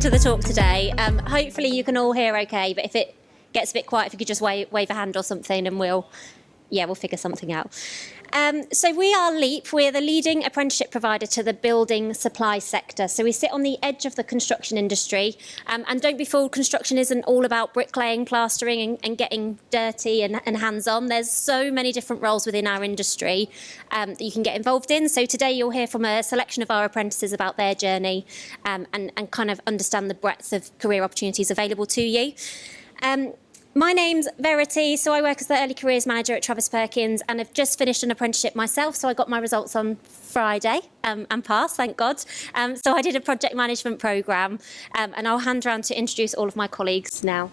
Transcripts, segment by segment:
to the talk today. Hopefully you can all hear okay, but if it gets a bit quiet, if you could just wave a hand or something and we'll figure something out. So we are LEAP. We're the leading apprenticeship provider to the building supply sector. So we sit on the edge of the construction industry. And don't be fooled, construction isn't all about bricklaying, plastering and getting dirty and hands-on. There's so many different roles within our industry that you can get involved in. So today you'll hear from a selection of our apprentices about their journey and kind of understand the breadth of career opportunities available to you. My name's Verity, so I work as the Early Careers Manager at Travis Perkins and have just finished an apprenticeship myself, so I got my results on Friday and passed, thank God. So I did a project management programme and I'll hand around to introduce all of my colleagues now.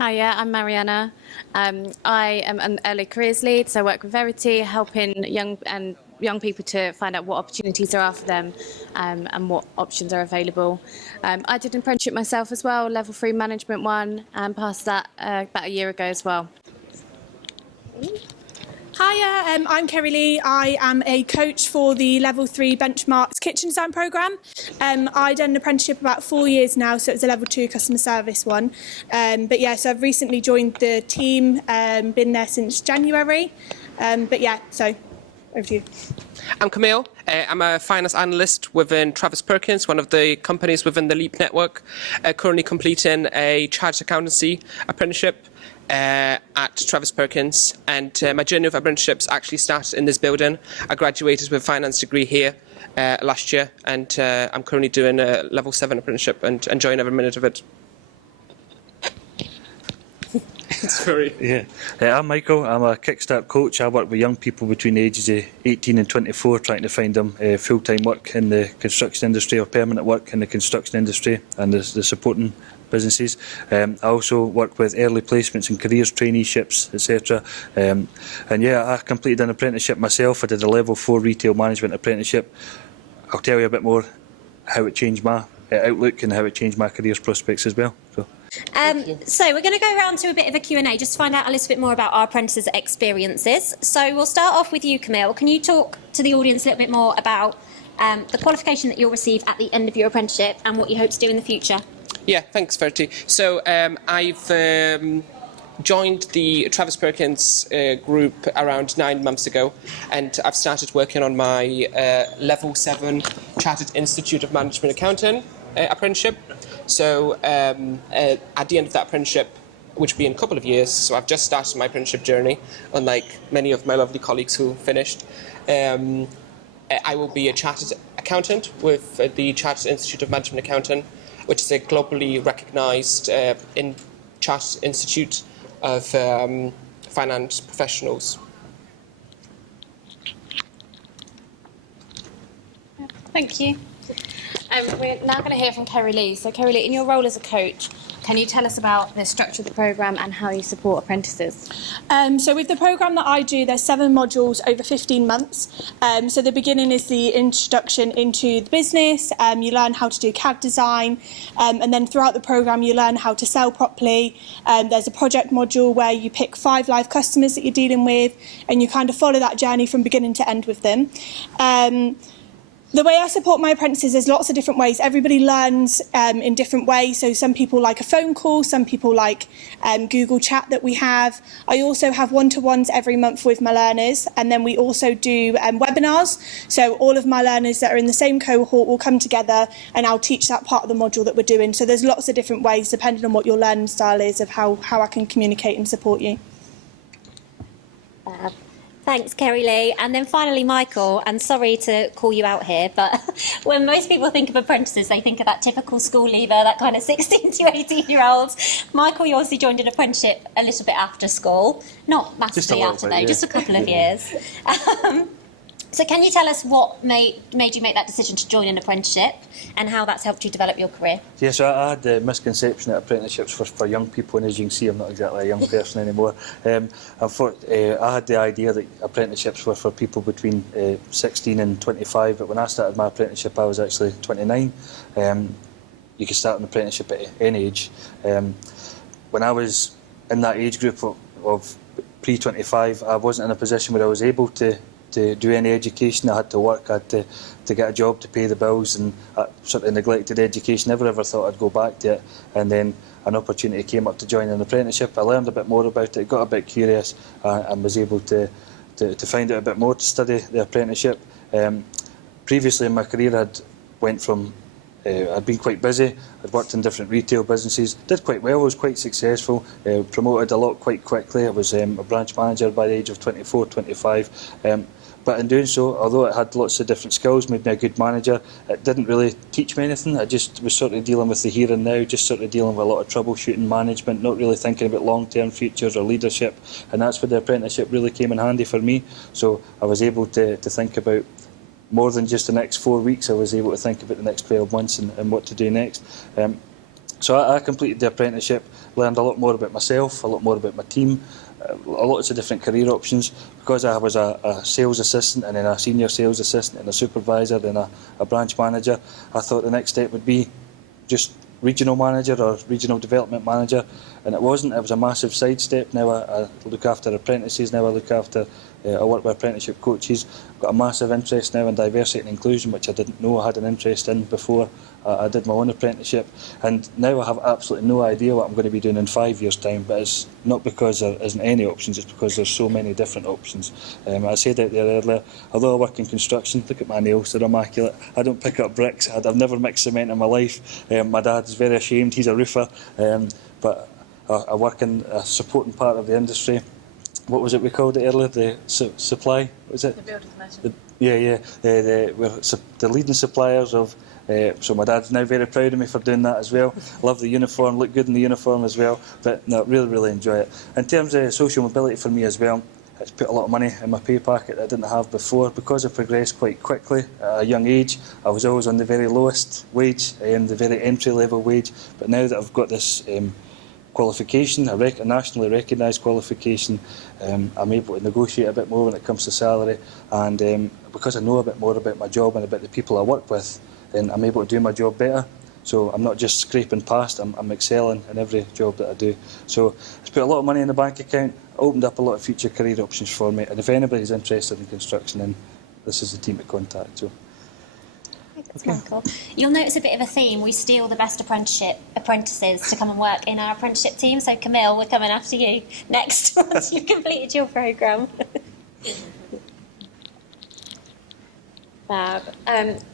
Hiya, I'm Mariana. I am an Early Careers Lead, so I work with Verity, helping young people to find out what opportunities there are for them and what options are available. I did an apprenticeship myself as well, Level 3 Management 1, and passed that about a year ago as well. Hiya, I'm Kerry Lee. I am a coach for the Level 3 Benchmarks Kitchen Design programme. I done an apprenticeship about 4 years now, so it's a Level 2 customer service one. But yeah, so I've recently joined the team, been there since January. But yeah, so over to you. I'm Camille. I'm a finance analyst within Travis Perkins, one of the companies within the LEAP network, currently completing a chartered accountancy apprenticeship at Travis Perkins. And my journey of apprenticeships actually started in this building. I graduated with a finance degree here last year, and I'm currently doing a Level 7 apprenticeship and enjoying every minute of it. I'm Michael. I'm a Kickstart coach. I work with young people between the ages of 18 and 24, trying to find them full-time work in the construction industry or permanent work in the construction industry and the supporting businesses. I also work with early placements and careers traineeships, etc. And yeah, I completed an apprenticeship myself. I did a Level 4 retail management apprenticeship. I'll tell you a bit more how it changed my outlook and how it changed my careers prospects as well. So we're going to go around to a bit of a Q&A just to find out a little bit more about our apprentices' experiences. So we'll start off with you, Camille. Can you talk to the audience a little bit more about the qualification that you'll receive at the end of your apprenticeship and what you hope to do in the future? Yeah, thanks, Verity. So I've joined the Travis Perkins group around 9 months ago, and I've started working on my Level 7 Chartered Institute of Management Accounting apprenticeship. So at the end of that apprenticeship, which will be in a couple of years, so I've just started my apprenticeship journey, unlike many of my lovely colleagues who finished, I will be a chartered accountant with the Chartered Institute of Management Accounting, which is a globally recognised chartered institute of finance professionals. Thank you. We're now going to hear from Kerry Lee. So Kerry Lee, in your role as a coach, can you tell us about the structure of the programme and how you support apprentices? So with the programme that I do, there's 7 modules over 15 months. So the beginning is the introduction into the business. You learn how to do CAD design. And then throughout the programme, you learn how to sell properly. There's a project module where you pick 5 live customers that you're dealing with, and you kind of follow that journey from beginning to end with them. The way I support my apprentices, there's lots of different ways. Everybody learns in different ways. So some people like a phone call, some people like Google Chat that we have. I also have one-to-ones every month with my learners, and then we also do webinars. So all of my learners that are in the same cohort will come together, and I'll teach that part of the module that we're doing. So there's lots of different ways, depending on what your learning style is, of how I can communicate and support you. Thanks, Kerry Lee. And then finally, Michael, and sorry to call you out here, but when most people think of apprentices, they think of that typical school leaver, that kind of 16 to 18-year-olds. Michael, you obviously joined an apprenticeship a little bit after school. Not massively after, though, just a couple of years. So can you tell us what made you make that decision to join an apprenticeship and how that's helped you develop your career? Yeah, so I had the misconception that apprenticeships were for young people, and as you can see, I'm not exactly a young person anymore. I had the idea that apprenticeships were for people between 16 and 25, but when I started my apprenticeship, I was actually 29. You can start an apprenticeship at any age. When I was in that age group of pre-25, I wasn't in a position where I was able to to do any education. I had to work, I had to get a job to pay the bills, and I sort of neglected education. Never ever thought I'd go back to it. And then an opportunity came up to join an apprenticeship. I learned a bit more about it, got a bit curious, and was able to find out a bit more to study the apprenticeship. Previously in my career, I'd been quite busy. I'd worked in different retail businesses, did quite well, was quite successful, promoted a lot quite quickly. I was a branch manager by the age of 24, 25. But in doing so, although it had lots of different skills, made me a good manager, it didn't really teach me anything. I just was sort of dealing with the here and now, just sort of dealing with a lot of troubleshooting management, not really thinking about long-term futures or leadership. And that's where the apprenticeship really came in handy for me. So I was able to think about more than just the next 4 weeks. I was able to think about the next 12 months and what to do next. So I completed the apprenticeship, learned a lot more about myself, a lot more about my team, lots of different career options. Because I was a sales assistant and then a senior sales assistant and a supervisor and a branch manager, I thought the next step would be just regional manager or regional development manager, and it wasn't. It was a massive sidestep. Now I look after apprentices, now I look after, I work with apprenticeship coaches. Got a massive interest now in diversity and inclusion, which I didn't know I had an interest in before I did my own apprenticeship. And now I have absolutely no idea what I'm going to be doing in 5 years' time, but it's not because there isn't any options, it's because there's so many different options. I said out there earlier, although I work in construction, look at my nails, they're immaculate. I don't pick up bricks, I've never mixed cement in my life. My dad's very ashamed, he's a roofer, but I work in a supporting part of the industry. What was it we called it earlier? The supply? What was it? The builders merchant. We're the leading suppliers of. So my dad's now very proud of me for doing that as well. Love the uniform, look good in the uniform as well. But no, really enjoy it. In terms of social mobility for me as well, it's put a lot of money in my pay packet that I didn't have before. Because I progressed quite quickly at a young age, I was always on the very lowest wage, the very entry-level wage. But now that I've got this qualification, a nationally recognised qualification, I'm able to negotiate a bit more when it comes to salary, and because I know a bit more about my job and about the people I work with, then I'm able to do my job better. So I'm not just scraping past, I'm excelling in every job that I do. So it's put a lot of money in the bank account, opened up a lot of future career options for me, and if anybody's interested in construction, then this is the team to contact. So. That's Michael. You'll notice a bit of a theme. We steal the best apprentices to come and work in our apprenticeship team. So Camille, we're coming after you next once you've completed your programme. Fab.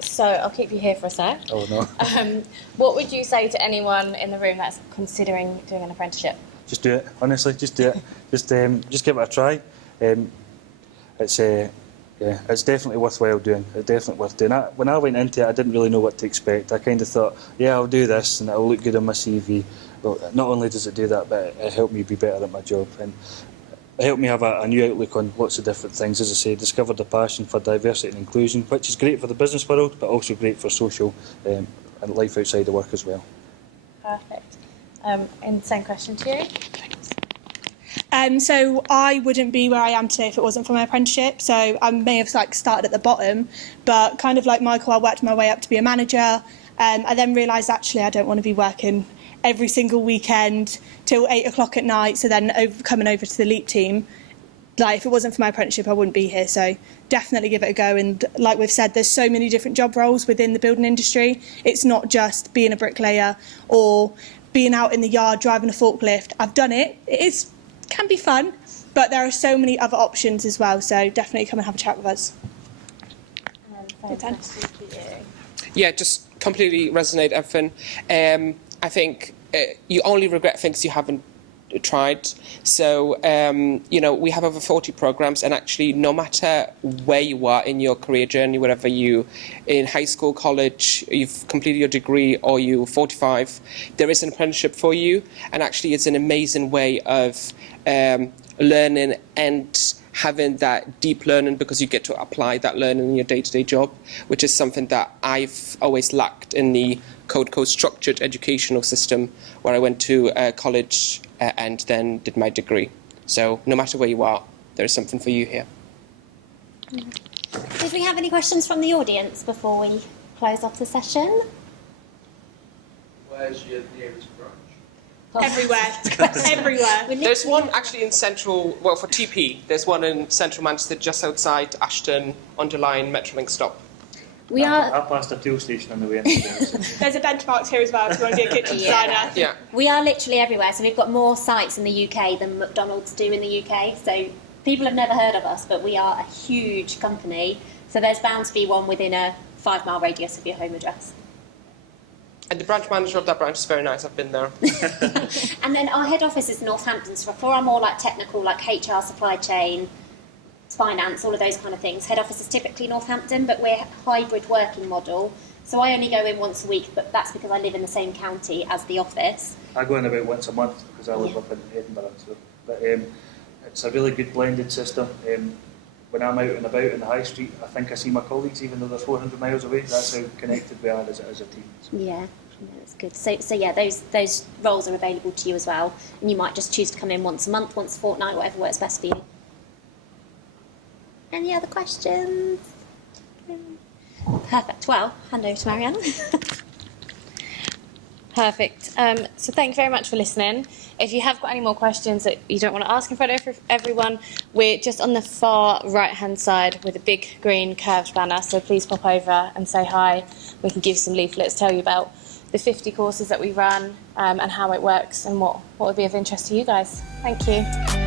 So I'll keep you here for a sec. Oh no. What would you say to anyone in the room that's considering doing an apprenticeship? Just do it. Honestly, just do it. Just give it a try. It's definitely worthwhile doing. It's definitely worth doing. When I went into it, I didn't really know what to expect. I kind of thought, yeah, I'll do this and it'll look good on my CV. Well, not only does it do that, but it helped me be better at my job. And it helped me have a new outlook on lots of different things. As I say, discovered a passion for diversity and inclusion, which is great for the business world, but also great for social and life outside of work as well. Perfect. And same question to you. So I wouldn't be where I am today if it wasn't for my apprenticeship. So I may have started at the bottom, but kind of like Michael, I worked my way up to be a manager. I then realised actually I don't want to be working every single weekend till 8 o'clock at night. So then coming over to the LEAP team, like if it wasn't for my apprenticeship, I wouldn't be here. So definitely give it a go. And like we've said, there's so many different job roles within the building industry. It's not just being a bricklayer or being out in the yard driving a forklift. I've done it. It can be fun, but there are so many other options as well. So definitely come and have a chat with us. Yeah, just completely resonate, everything. I think you only regret things you haven't tried. So, we have over 40 programs, and actually no matter where you are in your career journey, wherever you, in high school, college, you've completed your degree, or you're 45, there is an apprenticeship for you, and actually it's an amazing way of learning and having that deep learning, because you get to apply that learning in your day-to-day job, which is something that I've always lacked in the structured educational system, where I went to college and then did my degree. So no matter where you are, there is something for you here. Did we have any questions from the audience before we close off the session? Where's your nearest branch? Everywhere. Everywhere. There's one actually in central, well, for TP, there's one in central Manchester just outside Ashton, underline Metrolink stop. We are I passed a fuel station on the way in today. There's a Benchmarks here as well if you want to be a kitchen designer. Yeah. we are literally everywhere. So we've got more sites in the UK than McDonald's do in the UK. So people have never heard of us, but we are a huge company. So there's bound to be one within a 5-mile radius of your home address. And the branch manager of that branch is very nice. I've been there. And then our head office is Northampton. So for our more like technical, like HR, supply chain, finance, all of those kind of things, head office is typically Northampton, but we're a hybrid working model. So I only go in once a week, but that's because I live in the same county as the office. I go in about once a month because I live up in Edinburgh. So, but it's a really good blended system. When I'm out and about in the high street, I think I see my colleagues even though they're 400 miles away. That's how connected we are as a team. So. Yeah, that's good. So yeah, those roles are available to you as well, and you might just choose to come in once a month, once a fortnight, whatever works best for you. Any other questions? Perfect. Well, hand over to Mariana. Perfect. So thank you very much for listening. If you have got any more questions that you don't want to ask in front of everyone, we're just on the far right-hand side with a big green curved banner, so please pop over and say hi. We can give you some leaflets, tell you about the 50 courses that we run and how it works and what would be of interest to you guys. Thank you.